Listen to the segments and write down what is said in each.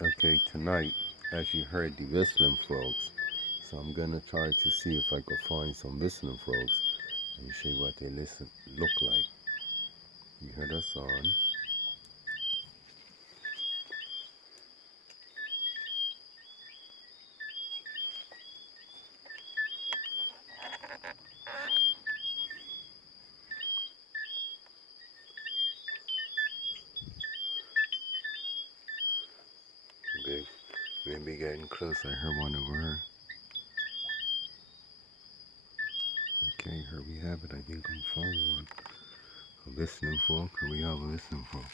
Okay, tonight, as you heard, the whistling frogs. So I'm gonna try to see if I could find some whistling frogs and show you what they listen look like. You heard that song? Big, maybe getting close. I heard one over here. Okay, here we have it. I think I'm found one. A listening frog. Here we have a listening frog.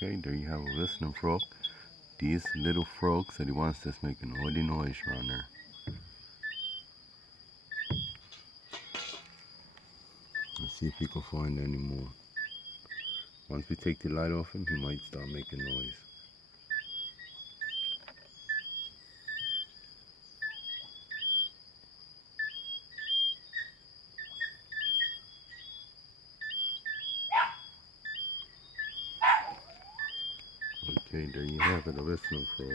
Okay, there you have a listening frog. These little frogs are the ones that's making all the noise around there. Let's see if we can find any more. Once we take the light off him, he might start making noise. Okay, there you have it, a listening frog.